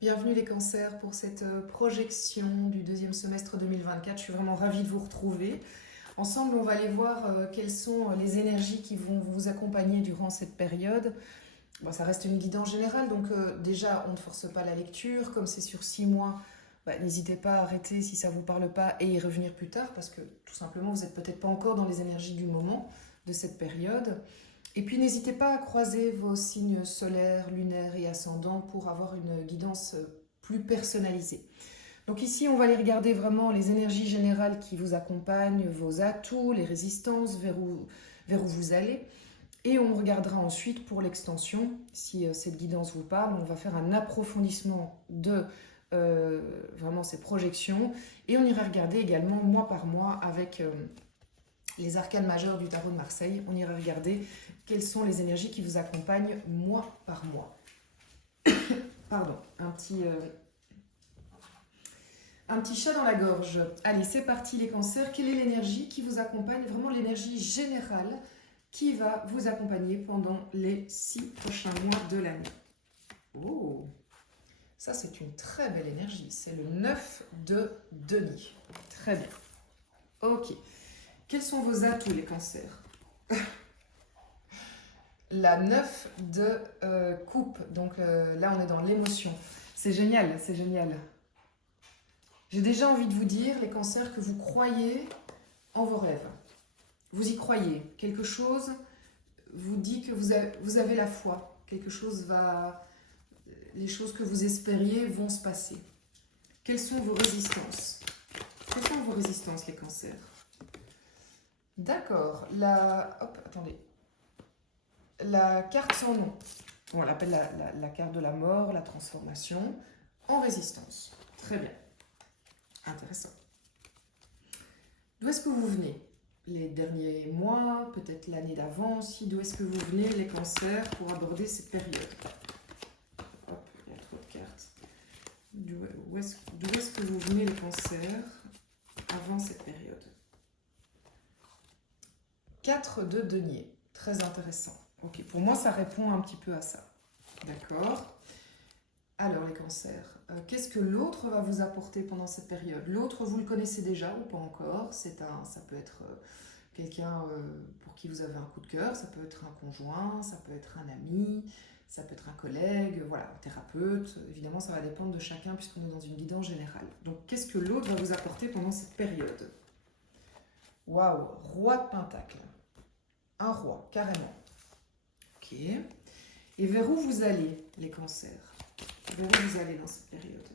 Bienvenue les cancers pour cette projection du deuxième semestre 2024. Je suis vraiment ravie de vous retrouver. Ensemble, on va aller voir quelles sont les énergies qui vont vous accompagner durant cette période. Bon, ça reste une guidance générale, donc déjà, on ne force pas la lecture. Comme c'est sur 6 mois, n'hésitez pas à arrêter si ça ne vous parle pas et y revenir plus tard, parce que tout simplement, vous n'êtes peut-être pas encore dans les énergies du moment de cette période. Et puis n'hésitez pas à croiser vos signes solaires, lunaires et ascendants pour avoir une guidance plus personnalisée. Donc ici, on va aller regarder vraiment les énergies générales qui vous accompagnent, vos atouts, les résistances, vers où vous allez. Et on regardera ensuite pour l'extension, si cette guidance vous parle, on va faire un approfondissement de vraiment ces projections. Et on ira regarder également mois par mois avec les arcanes majeures du tarot de Marseille. On ira regarder quelles sont les énergies qui vous accompagnent mois par mois. Pardon, un petit chat dans la gorge. Allez, c'est parti les cancers. Quelle est l'énergie qui vous accompagne, vraiment l'énergie générale qui va vous accompagner pendant les 6 prochains mois de l'année? Oh, ça c'est une très belle énergie. C'est le 9 de denier. Très bien. Ok. Quels sont vos atouts les cancers? La 9 de coupe. Donc là, on est dans l'émotion. C'est génial, c'est génial. J'ai déjà envie de vous dire, les cancers, que vous croyez en vos rêves. Vous y croyez. Quelque chose vous dit que vous avez la foi. Quelque chose va... Les choses que vous espériez vont se passer. Quelles sont vos résistances? Quelles sont vos résistances, les cancers? D'accord. Attendez. La carte sans nom. On l'appelle la carte de la mort, la transformation, en résistance. Très bien. Intéressant. D'où est-ce que vous venez? Les derniers mois, peut-être l'année d'avant aussi. D'où est-ce que vous venez, les cancers, pour aborder cette période? Hop, il y a trop de cartes. D'où est-ce que vous venez, les cancers, avant cette période? 4 de denier. Très intéressant. Ok, pour moi, ça répond un petit peu à ça. D'accord. Alors, les cancers, qu'est-ce que l'autre va vous apporter pendant cette période? L'autre, vous le connaissez déjà ou pas encore? Ça peut être quelqu'un pour qui vous avez un coup de cœur, ça peut être un conjoint, ça peut être un ami, ça peut être un collègue, voilà, un thérapeute. Évidemment, ça va dépendre de chacun puisqu'on est dans une guidance générale. Donc, qu'est-ce que l'autre va vous apporter pendant cette période? Waouh, roi de pentacle. Un roi, carrément. Ok. Et vers où vous allez, les cancers? Vers où vous allez dans cette période?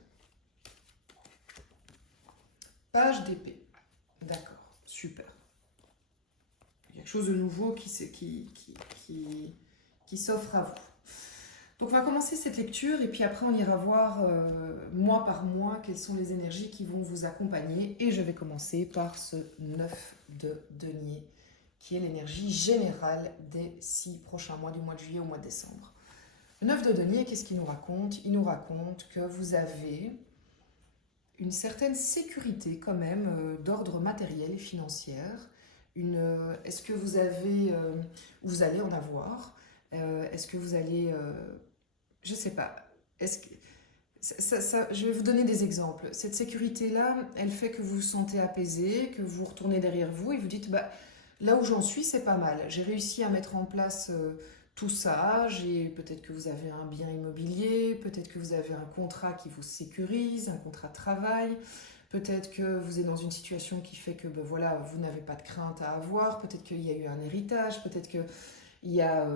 Page d'épée. D'accord, super. Il y a quelque chose de nouveau qui s'offre à vous. Donc on va commencer cette lecture et puis après on ira voir mois par mois quelles sont les énergies qui vont vous accompagner. Et je vais commencer par ce 9 de denier qui est l'énergie générale des 6 prochains mois, du mois de juillet au mois de décembre. Le 9 de denier, qu'est-ce qu'il nous raconte? Il nous raconte que vous avez une certaine sécurité quand même d'ordre matériel et financière. Est-ce que vous avez, vous allez en avoir? Est-ce que vous allez, je ne sais pas, je vais vous donner des exemples. Cette sécurité-là, elle fait que vous vous sentez apaisé, que vous retournez derrière vous et vous dites, là où j'en suis, c'est pas mal. J'ai réussi à mettre en place tout ça. Peut-être que vous avez un bien immobilier, peut-être que vous avez un contrat qui vous sécurise, un contrat de travail. Peut-être que vous êtes dans une situation qui fait que voilà, vous n'avez pas de crainte à avoir. Peut-être qu'il y a eu un héritage. Peut-être qu'il y a...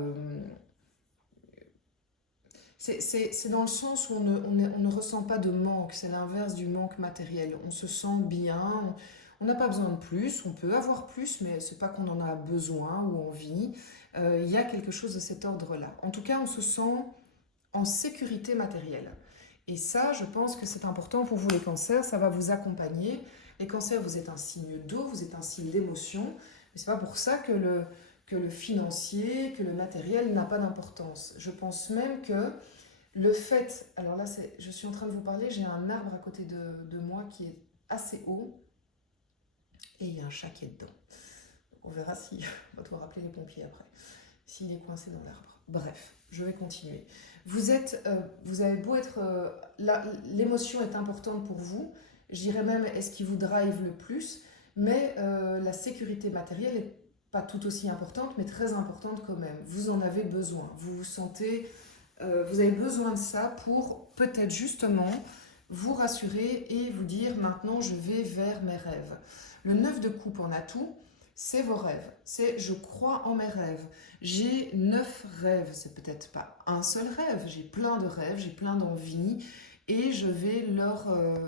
C'est dans le sens où on ne ressent pas de manque. C'est l'inverse du manque matériel. On se sent bien. On n'a pas besoin de plus. On peut avoir plus, mais c'est pas qu'on en a besoin ou envie. Il y a quelque chose de cet ordre-là. En tout cas, on se sent en sécurité matérielle. Et ça, je pense que c'est important pour vous les cancers. Ça va vous accompagner. Les cancers, vous êtes un signe d'eau, vous êtes un signe d'émotion. Mais c'est pas pour ça que le financier, que le matériel n'a pas d'importance. Je pense même que le fait... Alors là, je suis en train de vous parler, j'ai un arbre à côté de moi qui est assez haut et il y a un chat qui est dedans. On verra si... On va devoir appeler les pompiers après, s'il est coincé dans l'arbre. Bref, je vais continuer. Vous avez beau être... l'émotion est importante pour vous, je dirais même est-ce qui vous drive le plus, mais la sécurité matérielle est pas tout aussi importante, mais très importante quand même. Vous en avez besoin. Vous vous sentez... vous avez besoin de ça pour peut-être justement vous rassurer et vous dire maintenant je vais vers mes rêves. Le 9 de coupe en atout, c'est vos rêves. C'est je crois en mes rêves. J'ai 9 rêves, c'est peut-être pas un seul rêve, j'ai plein de rêves, j'ai plein d'envies et je vais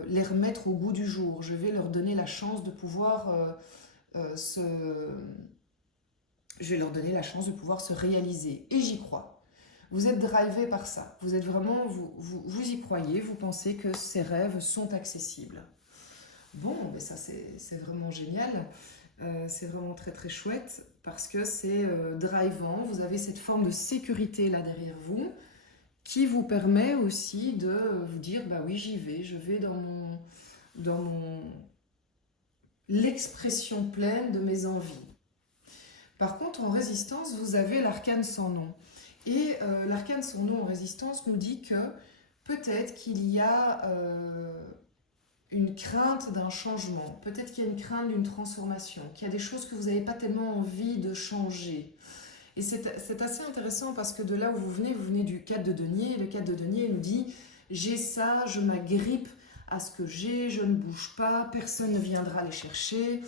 les remettre au goût du jour. Je vais leur donner la chance de pouvoir je vais leur donner la chance de pouvoir se réaliser. Et j'y crois. Vous êtes drivé par ça. Vous êtes vraiment, vous y croyez, vous pensez que ces rêves sont accessibles. Bon, mais ça c'est vraiment génial. C'est vraiment très très chouette parce que c'est drivant. Vous avez cette forme de sécurité là derrière vous qui vous permet aussi de vous dire bah oui j'y vais, je vais dans l'expression pleine de mes envies. Par contre, en résistance, vous avez l'arcane sans nom. Et l'arcane sans nom en résistance nous dit que peut-être qu'il y a une crainte d'un changement, peut-être qu'il y a une crainte d'une transformation, qu'il y a des choses que vous n'avez pas tellement envie de changer. Et c'est assez intéressant parce que de là où vous venez du 4 de denier, le 4 de denier nous dit « j'ai ça, je m'agrippe à ce que j'ai, je ne bouge pas, personne ne viendra les chercher ».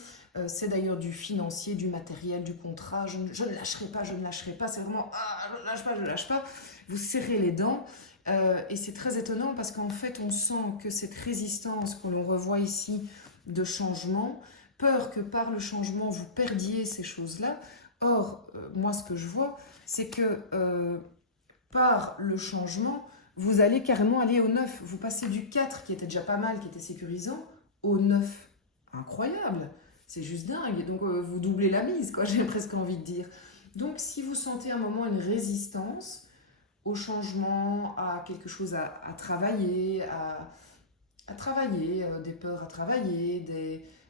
C'est d'ailleurs du financier, du matériel, du contrat. Je ne lâcherai pas, je ne lâcherai pas. C'est vraiment je ne lâche pas, je ne lâche pas. Vous serrez les dents. Et c'est très étonnant parce qu'en fait, on sent que cette résistance que l'on revoit ici de changement, peur que par le changement, vous perdiez ces choses-là. Or, moi, ce que je vois, c'est que par le changement, vous allez carrément aller au 9. Vous passez du 4, qui était déjà pas mal, qui était sécurisant, au 9. Incroyable! C'est juste dingue. Donc, vous doublez la mise, quoi, j'ai presque envie de dire. Donc, si vous sentez un moment une résistance au changement, à quelque chose à travailler, à travailler, des peurs à travailler,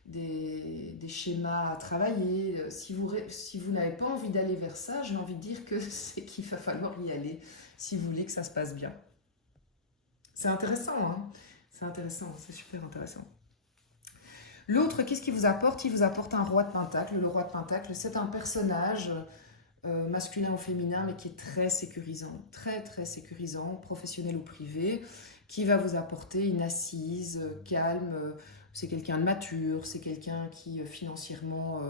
des schémas à travailler, si vous n'avez pas envie d'aller vers ça, j'ai envie de dire que c'est qu'il va falloir y aller si vous voulez que ça se passe bien. C'est intéressant, hein? C'est intéressant, c'est super intéressant. L'autre, qu'est-ce qu'il vous apporte? Il vous apporte un roi de pentacle. Le roi de pentacle, c'est un personnage masculin ou féminin, mais qui est très sécurisant, très très sécurisant, professionnel ou privé, qui va vous apporter une assise calme. C'est quelqu'un de mature, c'est quelqu'un qui financièrement,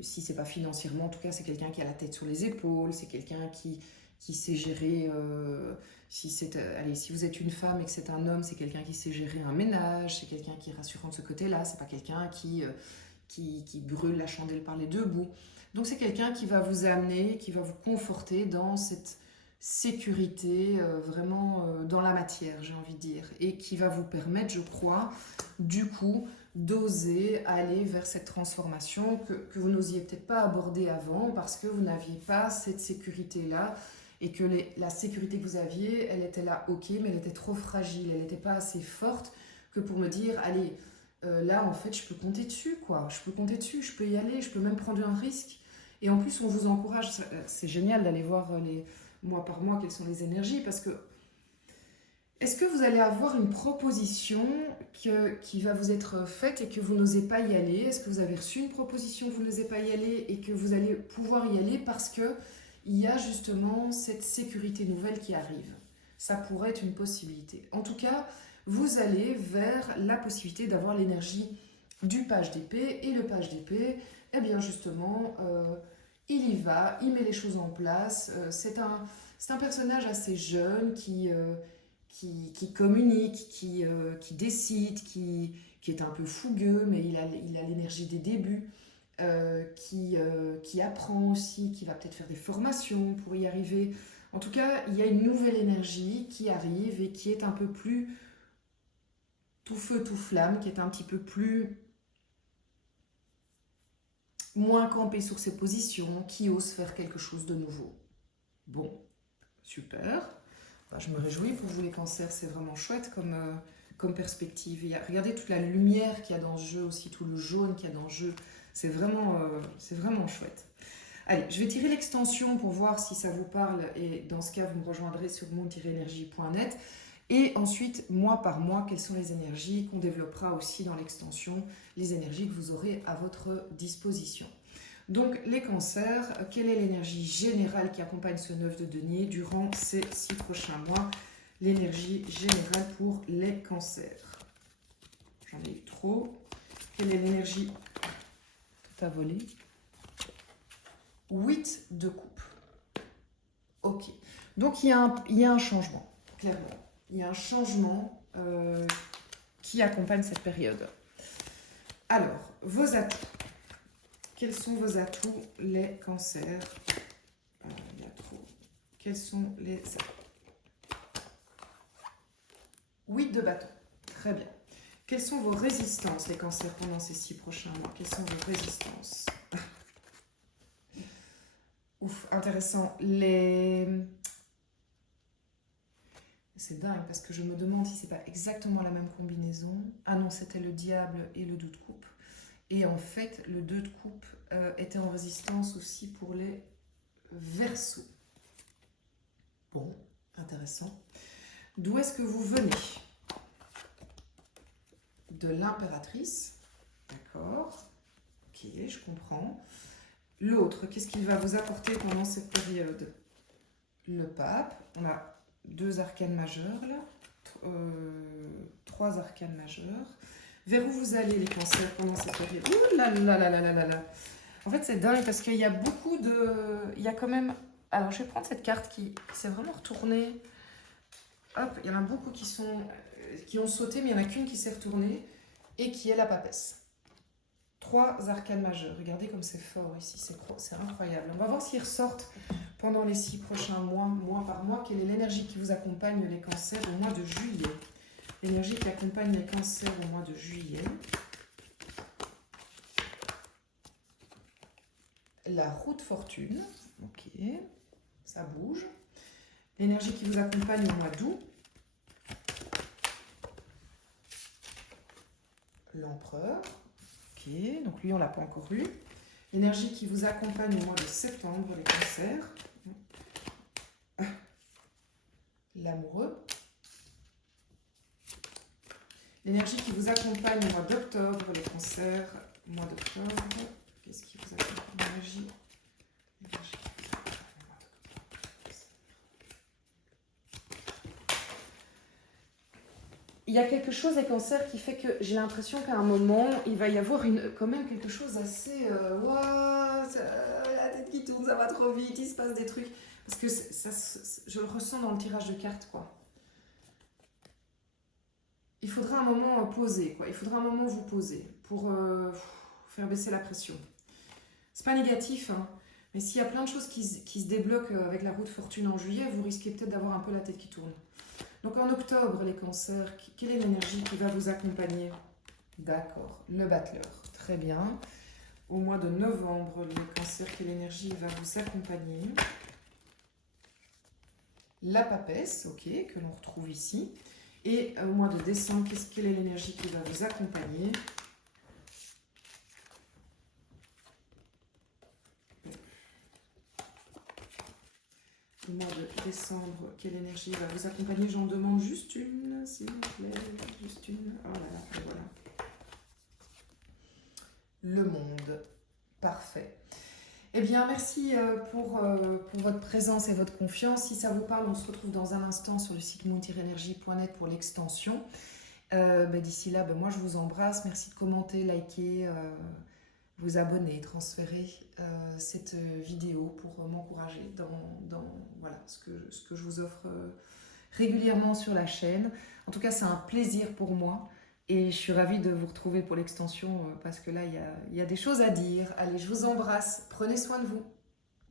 si c'est pas financièrement, en tout cas c'est quelqu'un qui a la tête sur les épaules, c'est quelqu'un qui sait gérer, si vous êtes une femme et que c'est un homme, c'est quelqu'un qui sait gérer un ménage, c'est quelqu'un qui est rassurant de ce côté-là, c'est pas quelqu'un qui brûle la chandelle par les deux bouts. Donc c'est quelqu'un qui va vous amener, qui va vous conforter dans cette sécurité, vraiment dans la matière, j'ai envie de dire, et qui va vous permettre, je crois, du coup, d'oser aller vers cette transformation que vous n'osiez peut-être pas aborder avant parce que vous n'aviez pas cette sécurité-là et que la sécurité que vous aviez, elle était là, ok, mais elle était trop fragile, elle n'était pas assez forte que pour me dire, allez, là, en fait, je peux compter dessus, quoi. Je peux compter dessus, je peux y aller, je peux même prendre un risque. Et en plus, on vous encourage, c'est génial d'aller voir mois par mois quelles sont les énergies, parce que est-ce que vous allez avoir une proposition qui va vous être faite et que vous n'osez pas y aller? Est-ce que vous avez reçu une proposition, vous n'osez pas y aller et que vous allez pouvoir y aller parce que il y a justement cette sécurité nouvelle qui arrive? Ça pourrait être une possibilité. En tout cas, vous allez vers la possibilité d'avoir l'énergie du page d'épée. Et le page d'épée, eh bien justement, il y va, il met les choses en place. C'est un personnage assez jeune qui communique, qui décide, qui est un peu fougueux, mais il a l'énergie des débuts, qui apprend aussi, qui va peut-être faire des formations pour y arriver. En tout cas, il y a une nouvelle énergie qui arrive et qui est un peu plus tout feu, tout flamme, qui est un petit peu plus moins campé sur ses positions, qui ose faire quelque chose de nouveau. Bon, super. Enfin, je me réjouis pour vous les cancers, c'est vraiment chouette comme perspective. Regardez toute la lumière qu'il y a dans ce jeu aussi, tout le jaune qu'il y a dans ce jeu. C'est vraiment chouette. Allez, je vais tirer l'extension pour voir si ça vous parle et dans ce cas, vous me rejoindrez sur moon-énergie.net. Et ensuite, mois par mois, quelles sont les énergies qu'on développera aussi dans l'extension, les énergies que vous aurez à votre disposition. Donc, les cancers, quelle est l'énergie générale qui accompagne ce 9 de denier durant ces 6 prochains mois? L'énergie générale pour les cancers. J'en ai eu trop. Quelle est l'énergie? Tout à voler. 8 de coupe. Ok. Donc, il y a un changement, clairement. Il y a un changement qui accompagne cette période. Alors, vos atouts. Quels sont vos atouts, les cancers? Il y a trop. Quels sont les atouts? 8 de bâton. Très bien. Quelles sont vos résistances, les cancers, pendant ces 6 prochains mois? Quelles sont vos résistances? Ouf, intéressant. C'est dingue parce que je me demande si c'est pas exactement la même combinaison. Ah non, c'était le diable et le 2 de coupe. Et en fait, le 2 de coupe était en résistance aussi pour les Verseaux. Bon, intéressant. D'où est-ce que vous venez? De l'impératrice. D'accord. Ok, je comprends. L'autre, qu'est-ce qu'il va vous apporter pendant cette période? Le pape. On a 2 arcanes majeures là. 3 arcanes majeures. Vers où vous allez, les cancers, pendant cette période? Ouh là là là là là là là. En fait, c'est dingue parce qu'il y a beaucoup de... Il y a quand même... Alors, je vais prendre cette carte qui s'est vraiment retournée. Hop, il y en a beaucoup qui ont sauté, mais il n'y en a qu'une qui s'est retournée et qui est la papesse. 3 arcanes majeures. Regardez comme c'est fort ici, c'est incroyable. On va voir s'ils ressortent pendant les 6 prochains mois, mois par mois. Quelle est l'énergie qui vous accompagne, les cancers, au mois de juillet? L'énergie qui accompagne les cancers au mois de juillet. La roue de fortune. Ok, ça bouge. L'énergie qui vous accompagne au mois d'août. L'empereur. Ok, donc lui, on ne l'a pas encore eu. L'énergie qui vous accompagne au mois de septembre, les cancers. L'amoureux. L'énergie qui vous accompagne au mois d'octobre, les cancers. Mois d'octobre. Qu'est-ce qui vous accompagne? L'énergie. Il y a quelque chose des cancers qui fait que j'ai l'impression qu'à un moment, il va y avoir quand même quelque chose assez... la tête qui tourne, ça va trop vite, il se passe des trucs. Parce que je le ressens dans le tirage de cartes, quoi. Il faudra un moment poser, quoi. Il faudra un moment vous poser pour faire baisser la pression. C'est pas négatif, hein. Mais s'il y a plein de choses qui se débloquent avec la roue de fortune en juillet, vous risquez peut-être d'avoir un peu la tête qui tourne. Donc en octobre, les cancers, quelle est l'énergie qui va vous accompagner? D'accord, le battleur, très bien. Au mois de novembre, les cancers, quelle énergie va vous accompagner? La papesse, ok, que l'on retrouve ici. Et au mois de décembre, quelle est l'énergie qui va vous accompagner? Au mois de décembre, quelle énergie va vous accompagner? J'en demande juste une, s'il vous plaît. Juste une. Oh là là, et voilà. Le monde. Parfait. Eh bien, merci pour votre présence et votre confiance. Si ça vous parle, on se retrouve dans un instant sur le site moon-énergie.net pour l'extension. D'ici là, moi, je vous embrasse. Merci de commenter, liker, vous abonner, transférer cette vidéo pour m'encourager dans voilà, ce que je vous offre régulièrement sur la chaîne. En tout cas, c'est un plaisir pour moi et je suis ravie de vous retrouver pour l'extension parce que là, il y a des choses à dire. Allez, je vous embrasse, prenez soin de vous.